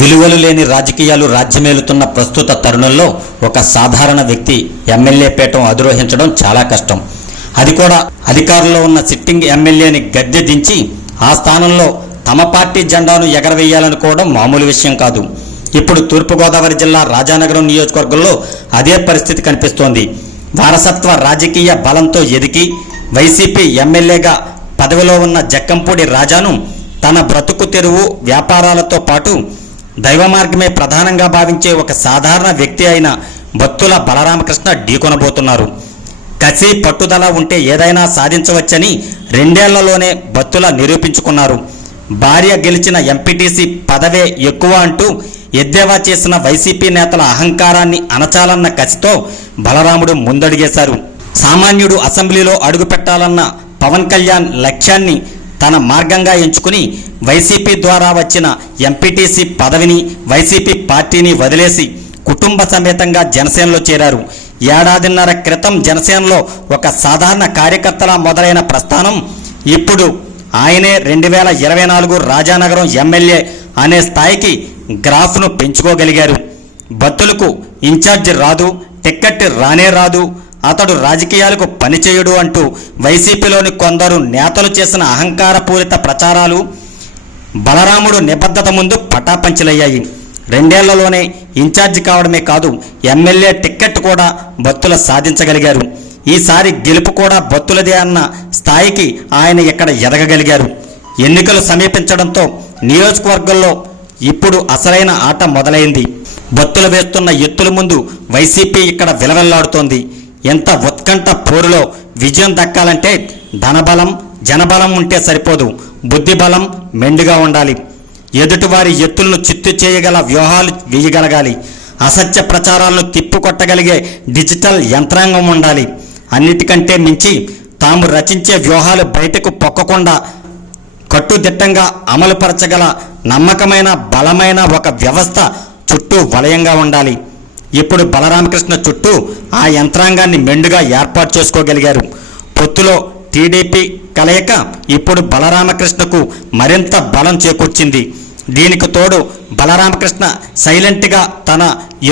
విలువలు లేని రాజకీయాలు రాజ్యమేలుతున్న ప్రస్తుత తరుణంలో ఒక సాధారణ వ్యక్తి ఎమ్మెల్యే పీఠం అధిరోహించడం చాలా కష్టం. అది కూడా అధికారంలో ఉన్న సిట్టింగ్ ఎమ్మెల్యేని గద్దె దించి ఆ స్థానంలో తమ పార్టీ జెండాను ఎగరవేయాలనుకోవడం మామూలు విషయం కాదు. ఇప్పుడు తూర్పుగోదావరి జిల్లా రాజానగరం నియోజకవర్గంలో అదే పరిస్థితి కనిపిస్తోంది. వారసత్వ రాజకీయ బలంతో ఎదిగి వైసీపీ ఎమ్మెల్యేగా పదవిలో ఉన్న జక్కంపూడి రాజాను తన బ్రతుకు తెరువు వ్యాపారాలతో పాటు దైవ మార్గమే ప్రధానంగా భావించే ఒక సాధారణ వ్యక్తి అయిన భక్తుల బలరామకృష్ణ ఢీకొనబోతున్నారు. కసి పట్టుదల ఉంటే ఏదైనా సాధించవచ్చని రెండేళ్ళలోనే భక్తుల నిరూపించుకున్నారు. భార్య గెలిచిన ఎంపీటీసీ పదవే ఎక్కువ అంటూ ఎద్దేవా చేసిన వైసీపీ నేతల అహంకారాన్ని అణచాలన్న కసితో బలరాముడు ముందడిగేశారు. సామాన్యుడు అసెంబ్లీలో అడుగుపెట్టాలన్న పవన్ కళ్యాణ్ లక్ష్యాన్ని తన మార్గంగా ఎంచుకుని వైసీపీ ద్వారా వచ్చిన ఎంపీటీసీ పదవిని వైసీపీ పార్టీని వదిలేసి కుటుంబ సమేతంగా జనసేనలో చేరారు. ఏడాదిన్నర క్రితం జనసేనలో ఒక సాధారణ కార్యకర్తలా మొదలైన ప్రస్థానం ఇప్పుడు ఆయనే రెండు వేల ఇరవై నాలుగు రాజానగరం ఎమ్మెల్యే అనే స్థాయికి గ్రాఫ్ను పెంచుకోగలిగారు. భక్తులకు ఇన్ఛార్జ్ రాదు టిక్కెట్ రానే రాదు అతడు రాజకీయాలకు పనిచేయడు అంటూ వైసీపీలోని కొందరు నేతలు చేసిన అహంకారపూరిత ప్రచారాలు బలరాముడు నిబద్ధత ముందు పటాపంచలయ్యాయి. రెండేళ్ళలోనే ఇన్ఛార్జి కావడమే కాదు ఎమ్మెల్యే టిక్కెట్ కూడా భక్తుల సాధించగలిగారు. ఈసారి గెలుపు కూడా భక్తులదే అన్న స్థాయికి ఆయన ఇక్కడ ఎదగగలిగారు. ఎన్నికలు సమీపించడంతో నియోజకవర్గంలో ఇప్పుడు అసలైన ఆట మొదలైంది. భక్తులు వేస్తున్న ఎత్తుల ముందు వైసీపీ ఇక్కడ విలవెల్లాడుతోంది. ఎంత ఉత్కంఠ పోరులో విజయం దక్కాలంటే ధనబలం జనబలం ఉంటే సరిపోదు. బుద్ధిబలం మెండుగా ఉండాలి. ఎదుటివారి ఎత్తులను చిత్తు చేయగల వ్యూహాలు వేయగలగాలి. అసత్య ప్రచారాలను తిప్పుకొట్టగలిగే డిజిటల్ యంత్రాంగం ఉండాలి. అన్నిటికంటే మించి తాము రచించే వ్యూహాలు బయటకు పొక్కకుండా కట్టుదిట్టంగా అమలుపరచగల నమ్మకమైన బలమైన ఒక వ్యవస్థ చుట్టూ వలయంగా ఉండాలి. ఇప్పుడు బలరామకృష్ణ చుట్టూ ఆ యంత్రాంగాన్ని మెండుగా ఏర్పాటు చేసుకోగలిగారు. పొత్తులో టీడీపీ కలయిక ఇప్పుడు బలరామకృష్ణకు మరింత బలం చేకూర్చింది. దీనికి తోడు బలరామకృష్ణ సైలెంట్గా తన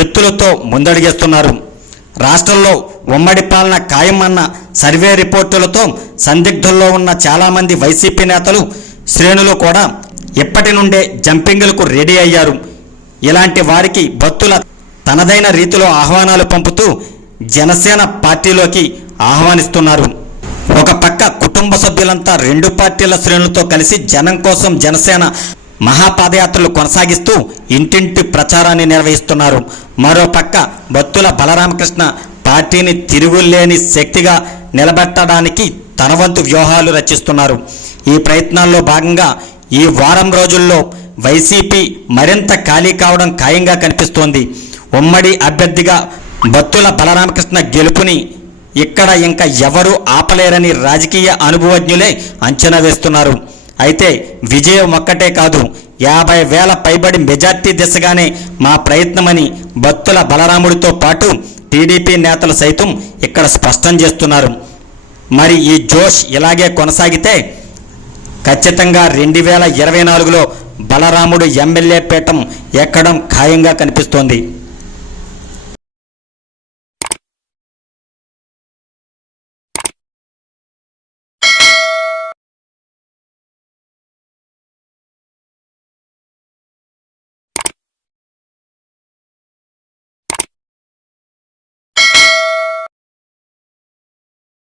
ఎత్తులతో ముందడిగేస్తున్నారు. రాష్ట్రంలో ఉమ్మడి పాలన ఖాయం అన్న సర్వే రిపోర్టులతో సందిగ్ధుల్లో ఉన్న చాలామంది వైసీపీ నేతలు శ్రేణులు కూడా ఇప్పటి నుండే జంపింగ్లకు రెడీ అయ్యారు. ఇలాంటి వారికి భక్తుల తనదైన రీతిలో ఆహ్వానాలు పంపుతూ జనసేన పార్టీలోకి ఆహ్వానిస్తున్నారు. ఒక పక్క కుటుంబ సభ్యులంతా రెండు పార్టీల శ్రేణులతో కలిసి జనం కోసం జనసేన మహాపాదయాత్రలు కొనసాగిస్తూ ఇంటింటి ప్రచారాన్ని నిర్వహిస్తున్నారు. మరో పక్క భక్తుల బలరామకృష్ణ పార్టీని తిరుగులేని శక్తిగా నిలబెట్టడానికి తన వంతు వ్యూహాలు రచిస్తున్నారు. ఈ ప్రయత్నాల్లో భాగంగా ఈ వారం రోజుల్లో వైసీపీ మరింత ఖాళీ కావడం ఖాయంగా కనిపిస్తోంది. ఉమ్మడి అభ్యర్థిగా బత్తుల బలరామకృష్ణ గెలుపుని ఇక్కడ ఇంకా ఎవరూ ఆపలేరని రాజకీయ అనుభవజ్ఞులే అంచనా వేస్తున్నారు. అయితే విజయం ఒక్కటే కాదు యాభై వేల పైబడి మెజార్టీ దిశగానే మా ప్రయత్నమని బత్తుల బలరాముడితో పాటు టీడీపీ నేతలు సైతం ఇక్కడ స్పష్టం చేస్తున్నారు. మరి ఈ జోష్ ఇలాగే కొనసాగితే ఖచ్చితంగా రెండు వేల ఇరవై నాలుగులో బలరాముడు ఎమ్మెల్యే పీఠం ఎక్కడం ఖాయంగా కనిపిస్తోంది.